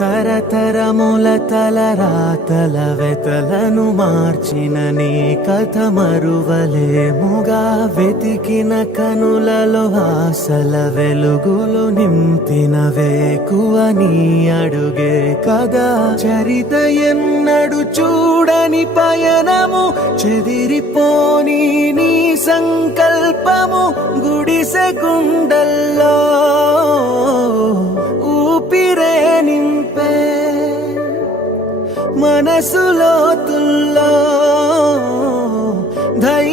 తరతరముల తలరాతల వెతలను మార్చిన నీ కథ మరువలేముగా. వెతికిన కనులలో ఆశల వెలుగులు నింతిన వేకువ నీ అడుగే కదా చరిత ఎన్నడు చూడని పయనము చెదిరిపోని నీ సంకల్పము. మనసులో తుల్లో ధై